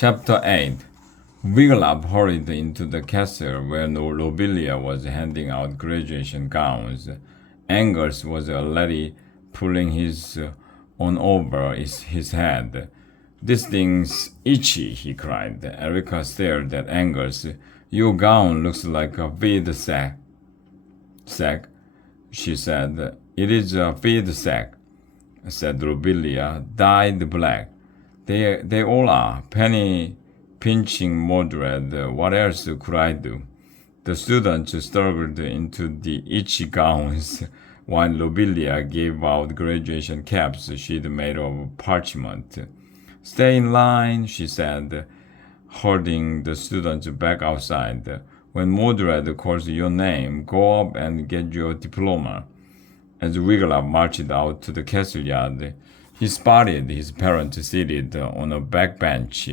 Chapter 8. Wiglaf hurried into the castle where Lobelia was handing out graduation gowns. Angus was already pulling his on over his head. This thing's itchy, he cried. Erica stared at Angus. Your gown looks like a feed sack, she said. It is a feed sack, said Lobelia, dyed black. They all are. Penny pinching Mordred. What else could I do? The students struggled into the itchy gowns while Lobelia gave out graduation caps she'd made of parchment. Stay in line, she said, holding the students back outside. When Mordred calls your name, go up and get your diploma. As Wiglaf marched out to the castle yard, he spotted his parents seated on a back bench.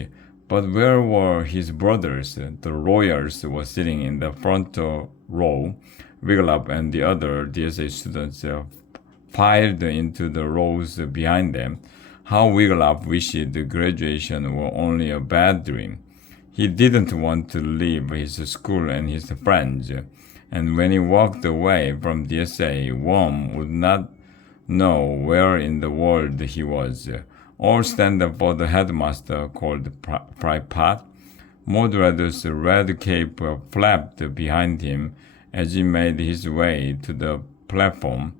But where were his brothers? The lawyers were sitting in the front row. Wiglaf and the other DSA students filed into the rows behind them. How Wiglaf wished graduation were only a bad dream. He didn't want to leave his school and his friends, and when he walked away from DSA, Worm would not know where in the world he was. All stand up for the headmaster, called Phryppot. Mordred's red cape flapped behind him as he made his way to the platform.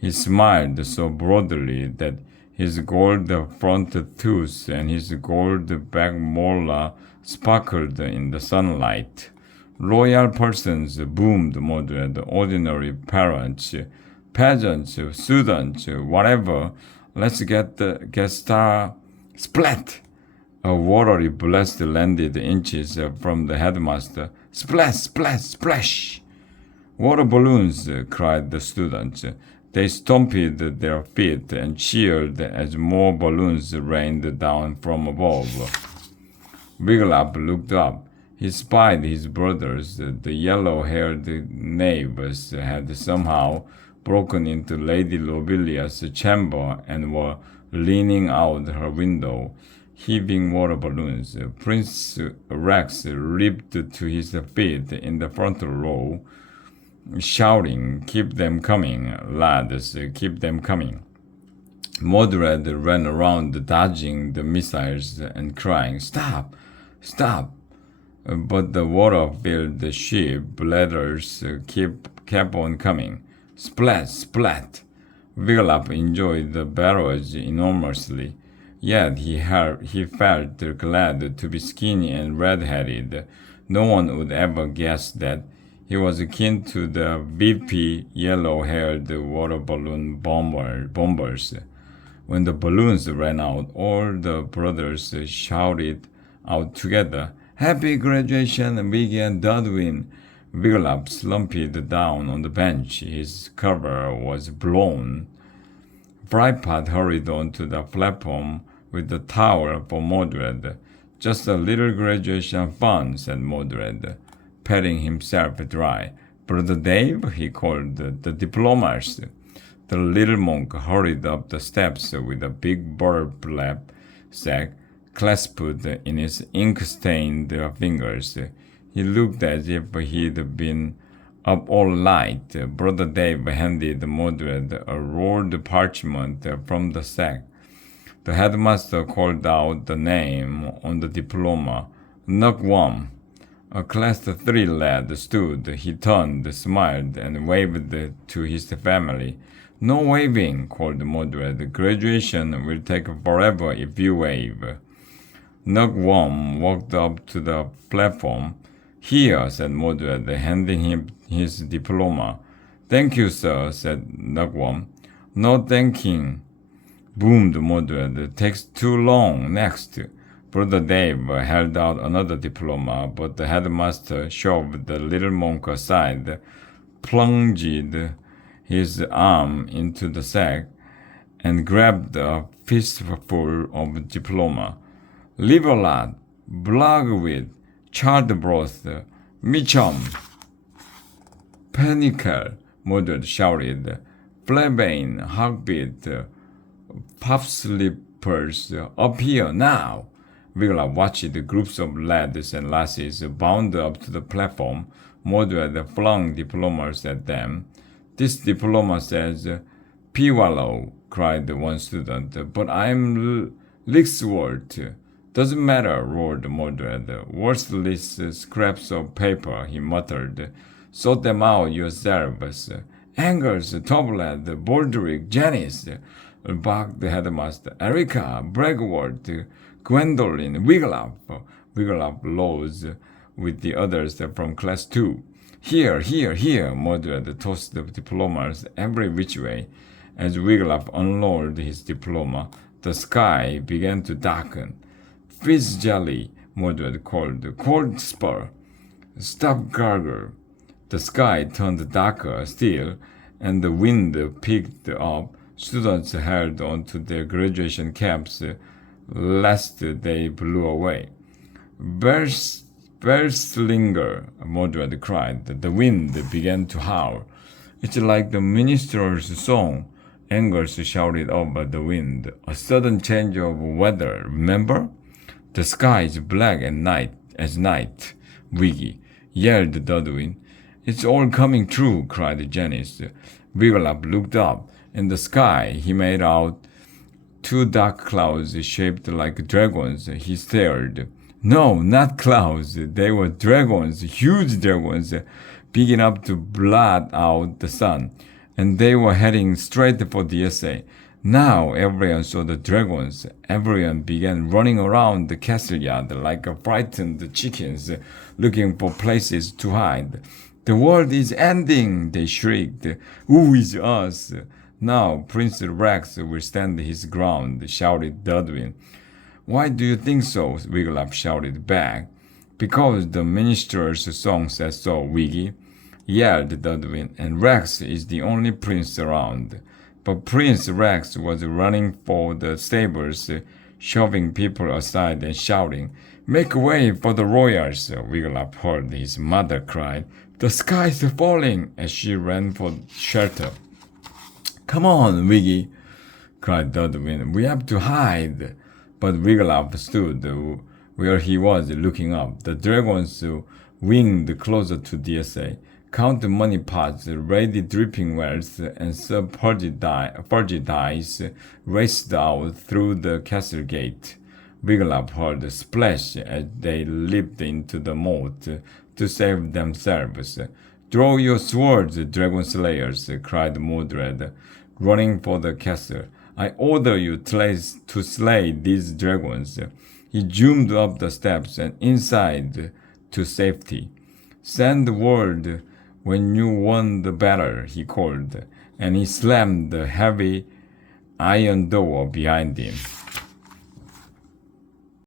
He smiled so broadly that his gold front tooth and his gold back molar sparkled in the sunlight. Loyal persons, boomed Mordred, ordinary parents, peasants, students, whatever. Let's get star splat. A watery blast landed inches from the headmaster. Splash, splash, splash. Water balloons, cried the students. They stomped their feet and cheered as more balloons rained down from above. Wiglaf looked up. He spied his brothers. The yellow-haired knaves had somehow broken into Lady Lobelia's chamber and were leaning out her window, heaving water balloons. Prince Rex leaped to his feet in the front row, shouting, "Keep them coming, lads, keep them coming." Mordred ran around dodging the missiles and crying, "Stop! Stop!" But the water-filled ship bladders kept on coming. Splat, splat! Wiglaf enjoyed the barrage enormously, yet he felt glad to be skinny and red-headed. No one would ever guess that he was akin to the VP yellow-haired water balloon bombers. When the balloons ran out, all the brothers shouted out together, "Happy graduation, Wiggy and Dudwin!" Wiglaf slumped down on the bench. His cover was blown. Phryppot hurried onto the platform with the towel for Mordred. "Just a little graduation fun," said Mordred, patting himself dry. "Brother Dave," he called the diplomas. The little monk hurried up the steps with a big burlap sack clasped in his ink-stained fingers. He looked as if he'd been up all night. Brother Dave handed Mordred a rolled parchment from the sack. The headmaster called out the name on the diploma, Nugworm. A class 3 lad stood. He turned, smiled, and waved to his family. "No waving," called Mordred. "Graduation will take forever if you wave." Nugworm walked up to the platform. "Here," said Mordred, handing him his diploma. "Thank you, sir," said Nugworm. "No thanking," boomed Mordred. "Takes too long. Next." Brother Dave held out another diploma, but the headmaster shoved the little monk aside, plunged his arm into the sack, and grabbed a fistful of diploma. "Liver lad, blagwit, charred broth, michum, panicle," Mordred shouted. "Fleabane, heartbeat, puff slippers, up here now!" Wiglaf watched the groups of lads and lasses bound up to the platform. Mordred flung diplomas at them. This diploma says, Piwalo, cried one student, but I'm Lixworth. Doesn't matter, roared Mordred. Worthless scraps of paper, he muttered. Sort them out yourselves. Angers, Toblet, Baldric, Janice, barked the headmaster. Erica, Bregworth, Gwendolen, Wiglaf. Wiglaf rose with the others from class 2. Here, here, here, Mordred tossed the diplomas every which way. As Wiglaf unrolled his diploma, the sky began to darken. Fizz jelly, Mordred called. Cold spur. Stop gargle. The sky turned darker still, and the wind picked up. Students held onto their graduation caps lest they blew away. Berslinger, Mordred cried. The wind began to howl. It's like the minister's song, Angers shouted over the wind. A sudden change of weather, remember? The sky is black as night, Wiggy, yelled Dudwin. It's all coming true, cried Janice. Wiglaf looked up. In the sky, he made out 2 dark clouds shaped like dragons. He stared. No, not clouds. They were dragons, huge dragons, big enough to blot out the sun. And they were heading straight for the essay. Now everyone saw the dragons. Everyone began running around the castle yard like frightened chickens looking for places to hide. The world is ending, they shrieked. Who is us? Now Prince Rex will stand his ground, shouted Dudwin. Why do you think so? Wiglaf shouted back. Because the minister's song says so, Wiggy, yelled Dudwin, and Rex is the only prince around. But Prince Rex was running for the stables, shoving people aside and shouting, Make way for the royals! Wiglaf heard his mother cry, The sky is falling! As she ran for shelter. Come on, Wiggy, cried Dudwin. We have to hide. But Wiglaf stood where he was looking up. The dragons winged closer to the essay. Count money pots, ready dripping wells, and Sir Perdidice raced out through the castle gate. Wiglaf heard a splash as they leaped into the moat to save themselves. Draw your swords, dragon slayers, cried Mordred, running for the castle. I order you to slay these dragons. He zoomed up the steps and inside to safety. Send word when you won the battle, he called, and he slammed the heavy iron door behind him.